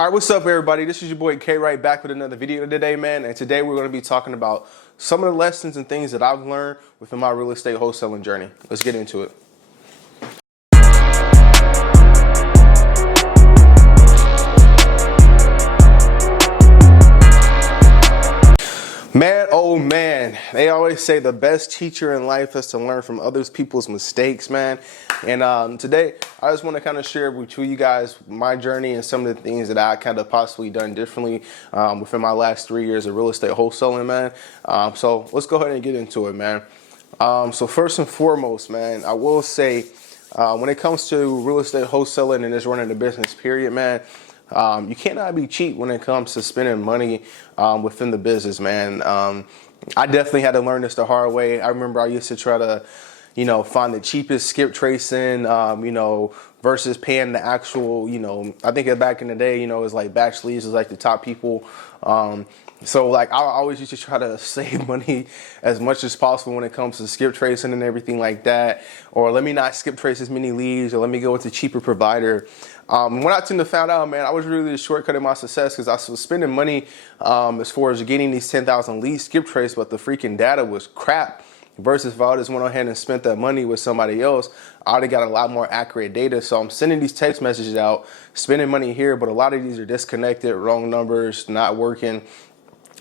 All right, what's up, everybody? This is your boy K Right back with another video today, man. And today we're going to be talking about some of the lessons and things that I've learned within my real estate wholesaling journey. Let's get into it. Man, oh man, they always say the best teacher in life is to learn from other people's mistakes, man. And today, I just want to kind of share with you guys my journey and some of the things that I kind of possibly done differently within my last 3 years of real estate wholesaling, man. So let's go ahead and get into it, man. So first and foremost, man, I will say when it comes to real estate wholesaling and just running a business, period, man, you cannot be cheap when it comes to spending money within the business, man. I definitely had to learn this the hard way. I remember I used to try to, find the cheapest skip tracing, versus paying the actual, I think back in the day, it was like batch leads was like the top people. So like I always used to try to save money as much as possible when it comes to skip tracing and everything like that. Or let me not skip trace as many leads, or let me go with a cheaper provider. When I tend to find out, man, I was really shortcutting my success because I was spending money as far as getting these 10,000 leads skip trace, but the freaking data was crap. Versus if I just went ahead and spent that money with somebody else, I would have got a lot more accurate data. So I'm sending these text messages out, spending money here, but a lot of these are disconnected, wrong numbers, not working.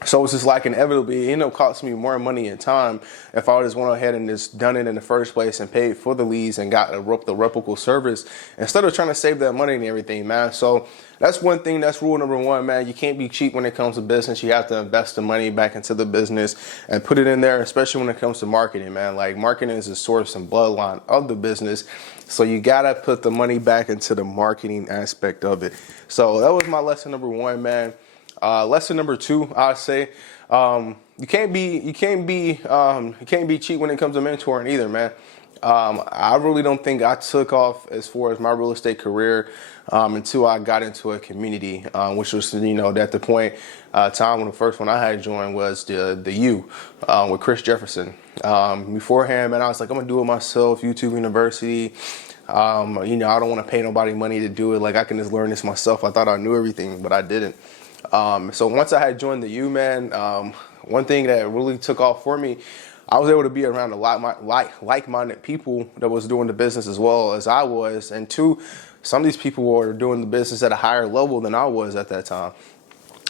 So it's just like inevitably, it ended up costing me more money and time if I just went ahead and just done it in the first place and paid for the leads and got the replicable service instead of trying to save that money and everything, man. So that's one thing. That's rule number one, man. You can't be cheap when it comes to business. You have to invest the money back into the business and put it in there, especially when it comes to marketing, man. Like marketing is the source and bloodline of the business. So you gotta put the money back into the marketing aspect of it. So that was my lesson number one, man. Lesson number two, I'd say, you can't be cheap when it comes to mentoring either, man. I really don't think I took off as far as my real estate career until I got into a community, which was, at the point time when the first one I had joined was the U with Chris Jefferson. Beforehand, man, I was like, I'm gonna do it myself, YouTube University. I don't want to pay nobody money to do it. Like I can just learn this myself. I thought I knew everything, but I didn't. So once I had joined the U, man, one thing that really took off for me, I was able to be around a lot like-minded people that was doing the business as well as I was. And two, some of these people were doing the business at a higher level than I was at that time.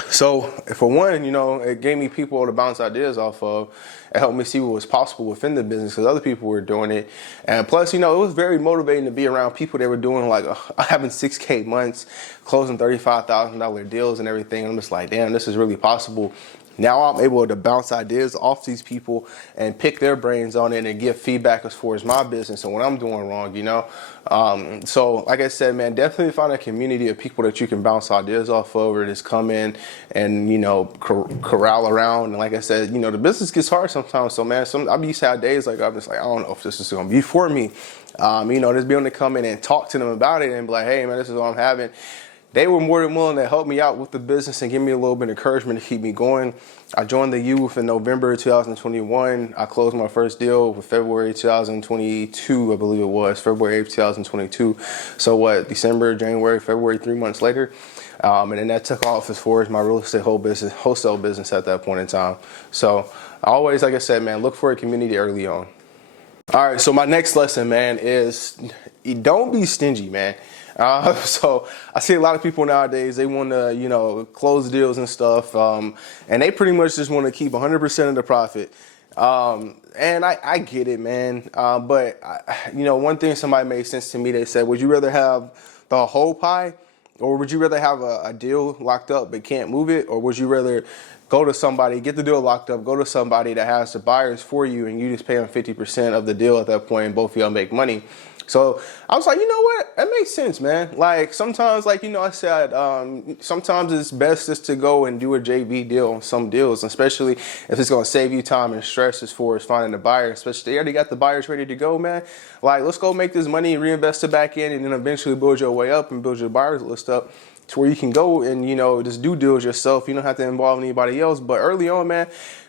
So for one, it gave me people to bounce ideas off of. It helped me see what was possible within the business because other people were doing it. And plus, it was very motivating to be around people that were doing like having 6K months, closing $35,000 deals and everything. I'm just like, damn, this is really possible. Now I'm able to bounce ideas off these people and pick their brains on it and give feedback as far as my business and what I'm doing wrong, So like I said, man, definitely find a community of people that you can bounce ideas off of or just come in and, corral around. And like I said, the business gets hard sometimes. So, man, I'll be sad days like I'm just like, I don't know if this is going to be for me. Just being able to come in and talk to them about it and be like, hey, man, this is what I'm having. They were more than willing to help me out with the business and give me a little bit of encouragement to keep me going. I joined the youth in November 2021. I closed my first deal with February 2022, I believe it was, February 8th, 2022. So December, January, February, 3 months later. And then that took off as far as my real estate wholesale business at that point in time. So always, like I said, man, look for a community early on. All right, so my next lesson, man, is don't be stingy, man. So I see a lot of people nowadays, they want to, close deals and stuff. And they pretty much just want to keep 100% of the profit. And I get it, man. But one thing somebody made sense to me, they said, would you rather have the whole pie or would you rather have a deal locked up but can't move it? Or would you rather go to somebody, get the deal locked up, go to somebody that has the buyers for you and you just pay them 50% of the deal at that point and both of y'all make money? So I was like, you know what? That makes sense, man. Like sometimes, I said, sometimes it's best just to go and do a JV deal on some deals, especially if it's going to save you time and stress as far as finding the buyer, especially they already got the buyers ready to go, man. Like, let's go make this money, reinvest it back in, and then eventually build your way up and build your buyers list up to where you can go and, just do deals yourself. You don't have to involve anybody else. But early on, man,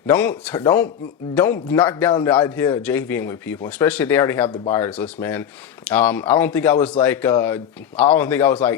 don't knock down the idea of JVing with people, especially if they already have the buyers list, man. I don't think I was like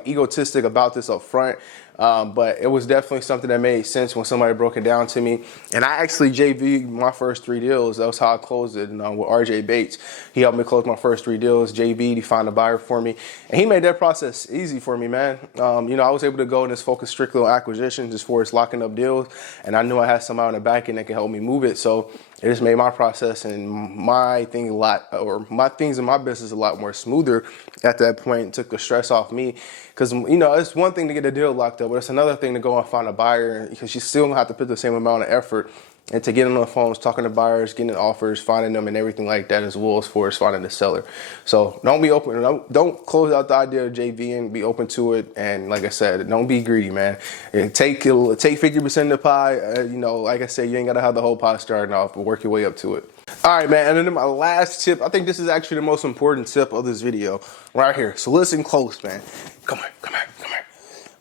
egotistic about this up front. But it was definitely something that made sense when somebody broke it down to me. And I actually JV'd my first 3 deals. That was how I closed it with RJ Bates. He helped me close my first 3 deals. JV'd, he found a buyer for me. And he made that process easy for me, man. I was able to go and just focus strictly on acquisitions as far as locking up deals. And I knew I had somebody on the back end that could help me move it. So it just made my process and my things in my business a lot more smoother at that point. It took the stress off me. Because, it's one thing to get a deal locked up, but it's another thing to go and find a buyer, because you still don't have to put the same amount of effort into getting on the phones, talking to buyers, getting offers, finding them, and everything like that, as well as far as finding the seller. So don't close out the idea of JVing, be open to it. And like I said, don't be greedy, man. Take 50% of the pie. Like I said, you ain't got to have the whole pie starting off, but work your way up to it. All right, man, and then my last tip, I think this is actually the most important tip of this video right here. So listen close, man. Come here.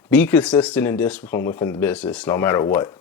Be consistent and disciplined within the business, no matter what.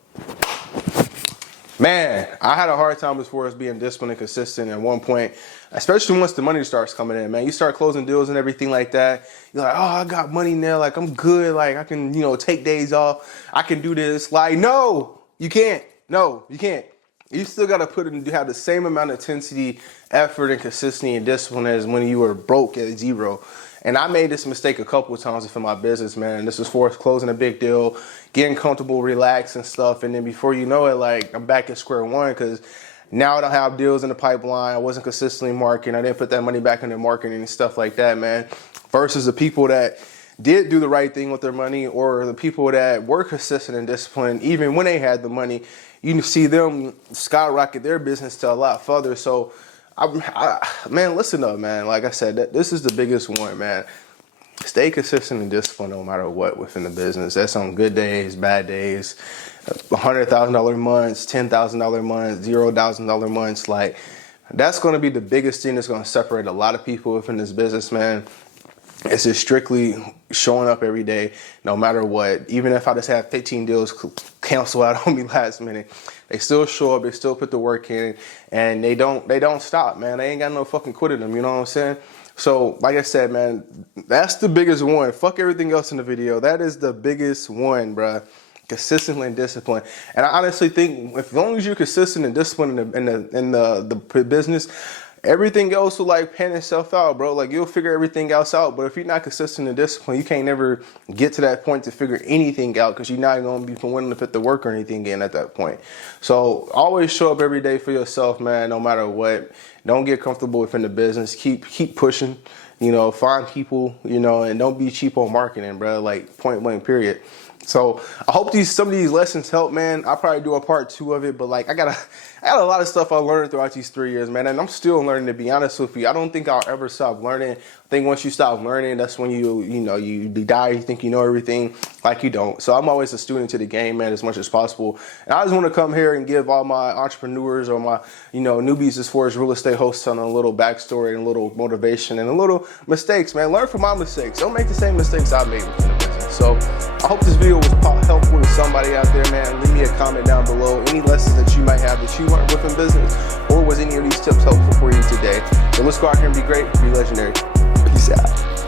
Man, I had a hard time as far as being disciplined and consistent at one point, especially once the money starts coming in, man. You start closing deals and everything like that. You're like, oh, I got money now. Like, I'm good. Like, I can, take days off. I can do this. Like, no, you can't. No, you can't. You still got to have the same amount of intensity, effort, and consistency and discipline as when you were broke at 0. And I made this mistake a couple of times within my business, man. This was for closing a big deal, getting comfortable, relaxed and stuff. And then before you know it, like, I'm back at square one, because now I don't have deals in the pipeline. I wasn't consistently marketing. I didn't put that money back into marketing and stuff like that, man. Versus the people that did do the right thing with their money, or the people that were consistent and disciplined, even when they had the money, you see them skyrocket their business to a lot further. So, man, listen up, man. Like I said, this is the biggest one, man. Stay consistent and disciplined no matter what within the business. That's on good days, bad days, $100,000 months, $10,000 months, $0,000 months. Like, that's going to be the biggest thing that's going to separate a lot of people within this business, man. It's just strictly showing up every day, no matter what. Even if I just have 15 deals cancel out on me last minute, they still show up, they still put the work in, and they don't stop, man. They ain't got no fucking quit in them, you know what I'm saying? So, like I said, man, that's the biggest one. Fuck everything else in the video. That is the biggest one, bruh. Consistently and disciplined. And I honestly think as long as you're consistent and disciplined in the business, everything else will like pan itself out, bro. Like, you'll figure everything else out. But if you're not consistent and disciplined, you can't never get to that point to figure anything out, because you're not going to be willing to put the work or anything in at that point. So always show up every day for yourself, man, no matter what. Don't get comfortable within the business. Keep pushing, find people, and don't be cheap on marketing, bro. Like, point blank, period. So I hope some of these lessons help, man. I'll probably do a part 2 of it, but like I got a lot of stuff I learned throughout these 3 years, man, and I'm still learning, to be honest with you. I don't think I'll ever stop learning. I think once you stop learning, that's when you die. You think you know everything, like you don't. So I'm always a student to the game, man, as much as possible. And I just want to come here and give all my entrepreneurs or my newbies as far as real estate hosts on a little backstory and a little motivation and a little mistakes, man. Learn from my mistakes. Don't make the same mistakes I made within the business. So I hope this video was helpful to somebody out there, man. Leave me a comment down below. Any lessons that you might have that you learned within business, or was any of these tips helpful for you today? So let's go out here and be great, be legendary. Peace out.